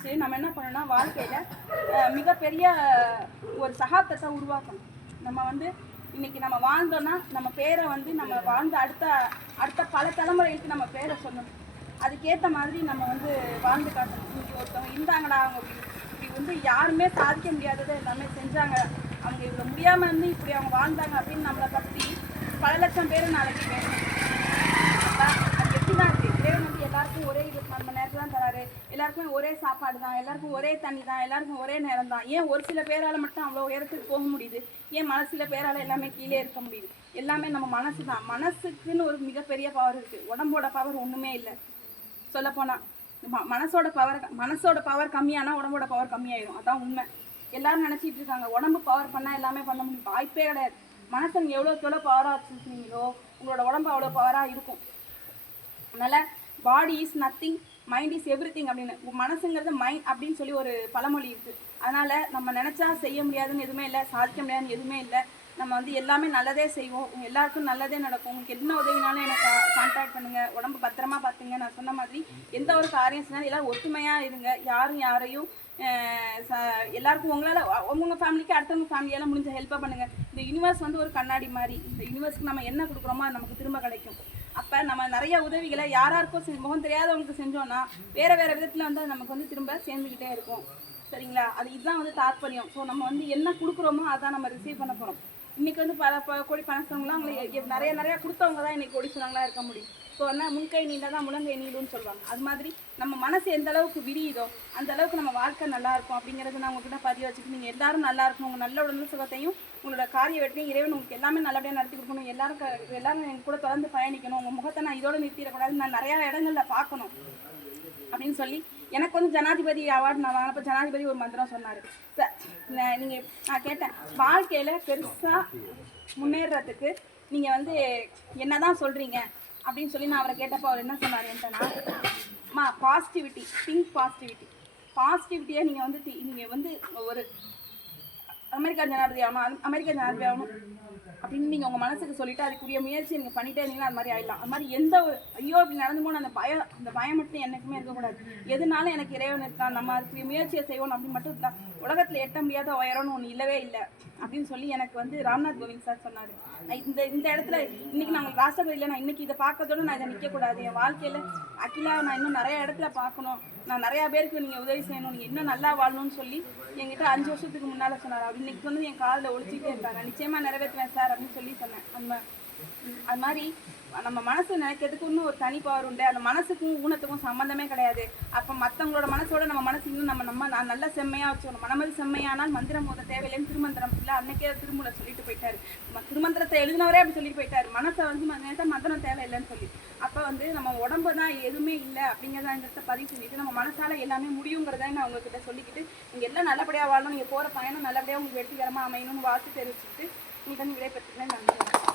சரி நம்ம என்ன பண்ணணும்னா வாழ்க்கையில் மிகப்பெரிய ஒரு சகாப்தத்தை உருவாக்கணும். நம்ம வந்து இன்னைக்கு நம்ம வாழ்ந்தோம்னா நம்ம பேரை வந்து நம்ம வாழ்ந்த அடுத்த அடுத்த பல தலைமுறைகளுக்கு நம்ம பேரை சொல்லணும். அதுக்கேற்ற மாதிரி நம்ம வந்து வாழ்ந்து காட்டணும். இன்னைக்கு ஒருத்தவங்க இருந்தாங்கடா அவங்க இப்படி வந்து யாருமே சாதிக்க முடியாததை எல்லாமே செஞ்சாங்க. அவங்க இவ்வளோ முடியாமல் இருந்து இப்படி அவங்க வாழ்ந்தாங்க அப்படின்னு நம்மளை பற்றி பல லட்சம் பேர் நாளைக்கு பேசணும் அது எப்படி தான் இருக்கு இறைவன் வந்து எல்லாருக்கும் ஒரே இது நம்ம நேரத்தில் தான் தராரு எல்லாருக்குமே ஒரே சாப்பாடு தான் எல்லாருக்கும் ஒரே தண்ணி தான் எல்லாருக்கும் ஒரே நேரம் தான் ஏன் ஒரு சில பேரால் மட்டும் அவ்வளோ உயரத்துக்கு போக முடியுது? ஏன் மன சில பேரால் எல்லாமே கீழே இருக்க முடியுது? எல்லாமே நம்ம மனசு தான் மனசுக்குன்னு ஒரு மிகப்பெரிய பவர் இருக்குது உடம்போட பவர் ஒன்றுமே இல்லை. சொல்லப்போனால் ம- மனசோட பவர் மனசோட பவர் கம்மியானா உடம்போட பவர் கம்மியாயிடும் அதான் உண்மை. எல்லாரும் நினச்சிட்டு இருக்காங்க உடம்பு பவர் பண்ணால் எல்லாமே பண்ண முடியும். வாய்ப்பே கிடையாது. மனசை நீங்கள் எவ்வளோக்கு எவ்வளோ பவராக வச்சுருக்கீங்களோ உங்களோட உடம்பு அவ்வளோ பவராக இருக்கும். அதனால் body is nothing mind is everything அப்படின்னு மனசுங்கிறது மைண்ட் அப்படின்னு சொல்லி ஒரு பழமொழி இருக்குது அதனால் நம்ம நினச்சா செய்ய முடியாதுன்னு எதுவுமே இல்லை சாதிக்க முடியாதுன்னு எதுவுமே இல்லை. நம்ம வந்து எல்லாமே நல்லதே செய்வோம். எல்லாருக்கும் நல்லதே நடக்கும். உங்களுக்கு என்ன உதவினாலும் எனக்கு கான்டாக்ட் பண்ணுங்கள் உடம்பு பத்திரமா பார்த்துங்க நான் சொன்ன மாதிரி எந்த ஒரு காரியம் செஞ்சாலும் எல்லாரும் ஒத்துமையாக இருங்க. யாரும் யாரையும் ச- எல்லாருக்கும் உங்களால் உங்கள் ஃபேமிலிக்கு அடுத்தவங்க ஃபேமிலியெல்லாம் முடிஞ்ச ஹெல்ப்பாக பண்ணுங்கள் இந்த யூனிவர்ஸ் வந்து ஒரு கண்ணாடி மாதிரி. இந்த யூனிவர்ஸ்க்கு நம்ம என்ன கொடுக்குறோமோ அது நமக்கு திரும்ப கிடைக்கும். அப்போ நம்ம நிறைய உதவிகளை யாராருக்கும் முகம் தெரியாதவங்களுக்கு செஞ்சோன்னா வேறு வேறு விதத்தில் வந்து நமக்கு வந்து திரும்ப சேர்ந்துக்கிட்டே இருக்கும். சரிங்களா? அது இதுதான் வந்து தாற்பயம். ஸோ நம்ம வந்து என்ன கொடுக்குறோமோ அதான் நம்ம ரிசீவ் பண்ண போகிறோம் இன்றைக்கி வந்து பல ப- கோடி பணத்தவங்களாம் அவங்களை நிறைய நிறையா கொடுத்தவங்க தான் இன்னைக்கு சொன்னாங்களா இருக்க முடியும். ஸோ என்ன முன்கை நீண்டா தான் முழங்கை நீளும்னு சொல்லுவாங்க. அது மாதிரி நம்ம மனசு எந்த அளவுக்கு விரியுதோ அந்த அளவுக்கு நம்ம வாழ்க்கை நல்லா இருக்கும் அப்படிங்கிறது நான் உங்ககிட்ட பதிவு வச்சுட்டு நீங்கள் எல்லாரும் நல்லா இருக்கணும் உங்கள் நல்ல உடம்பு சுகத்தையும் உங்களோட காரிய வெற்றியும் இறைவன் உங்களுக்கு எல்லாமே நல்லபடியாக நடத்தி கொடுக்கணும் எல்லாரும் எல்லாரும் எங்கள் கூட தொடர்ந்து பயணிக்கணும் உங்கள் முகத்தை நான் இதோட நிறுத்திடக்கூடாது நான் நிறையா இடங்களில் பார்க்கணும் அப்படின்னு சொல்லி எனக்கு வந்து ஜனாதிபதி அவார்டு நான் வாங்கினப்ப ஜனாதிபதி ஒரு மந்திரம் சொன்னார். சார் நீங்கள் நான் கேட்டேன் வாழ்க்கையில் பெருசாக முன்னேறதுக்கு நீங்கள் வந்து என்னதான் சொல்கிறீங்க அப்படின்னு சொல்லி நான் அவரை கேட்டப்போ அவர் என்ன சொன்னார் என்கிட்டனா மா பாசிட்டிவிட்டி திங்க் பாசிட்டிவிட்டி பாசிட்டிவிட்டியாக நீங்கள் வந்து நீங்கள் வந்து ஒரு அமெரிக்கா ஜனாதிபதி ஆகணும். அமெரிக்கா ஜனாதிபதி ஆகணும் அப்படின்னு நீங்கள் உங்கள் மனசுக்கு சொல்லிட்டு அதுக்குரிய முயற்சி நீங்கள் பண்ணிட்டே இருந்தீங்கன்னா அது மாதிரி ஆயிடலாம். அது மாதிரி எந்த ஒரு ஐயோ இப்படி நடந்து போன அந்த பயம் அந்த பயம் மட்டும் என்னைக்குமே இருக்கக்கூடாது. எதுனாலும் எனக்கு இறைவன் இருக்கான். நம்ம அதுக்குரிய முயற்சியை செய்வோம் அப்படின்னு மட்டும் தான் உலகத்தில் எட்ட முடியாத உயரம்னு ஒன்று இல்லவே இல்லை அப்படின்னு சொல்லி எனக்கு வந்து ராம்நாத் கோவிந்த் சார் சொன்னார். இந்த இந்த இடத்துல இன்னைக்கு நாங்கள் ராஷ்டிரபதியில் நான் இன்னைக்கு இதை பார்க்கறதோட நான் இதை நிற்கக்கூடாது என் வாழ்க்கையில் அகிலா நான் இன்னும் நிறைய இடத்துல பார்க்கணும். நான் நிறையா பேருக்கு நீங்கள் உதவி செய்யணும். நீங்கள் இன்னும் நல்லா வாழணும்னு சொல்லி என்கிட்ட அஞ்சு வருஷத்துக்கு முன்னால் சொன்னார். அப்படின்னு இன்னைக்கு வந்து என் காலில் ஒழிச்சிட்டே இருக்காங்க. நிச்சயமாக நிறைவேற்றுவேன் சார் அப்படின்னு சொல்லி சொன்னேன். அந்த அது மாதிரி நம்ம மனசு நினைக்கிறதுக்கு இன்னும் ஒரு தனி பவர் உண்டு. அந்த மனசுக்கும் ஊனத்துக்கும் சம்மந்தமே கிடையாது. அப்போ மற்றவங்களோட மனசோட நம்ம மனசு இன்னும் நம்ம நம்ம நான் நல்ல செம்மையாக வச்சுக்கணும். மனமது செம்மையானால் மந்திரம் போத தேவையில்லைன்னு திருமந்திரம் இல்லை அன்னைக்கே திருமூல சொல்லிட்டு போயிட்டாரு. நம்ம திருமந்திரத்தை எழுதினவரே அப்படி சொல்லிட்டு போயிட்டாரு. மனசை வந்து ம- நேரத்தை மந்திரம் தேவையில்லைன்னு சொல்லி. அப்போ வந்து நம்ம உடம்பு தான் எதுவுமே இல்லை அப்படிங்கிறத இந்த இடத்த பதிவு செஞ்சுட்டு நம்ம மனசால எல்லாமே முடியுங்கிறத நான் உங்ககிட்ட சொல்லிக்கிட்டு நீங்கள் எல்லாம் நல்லபடியாக வாழணும். நீங்கள் போகிற பயணம் நல்லபடியாக உங்களுக்கு வெற்றிகரமாக அமையணும்னு வாழ்த்து தெரிவிச்சுட்டு உங்களுக்கு வந்து விடைபெற்றுக்கிறேன். நன்றி.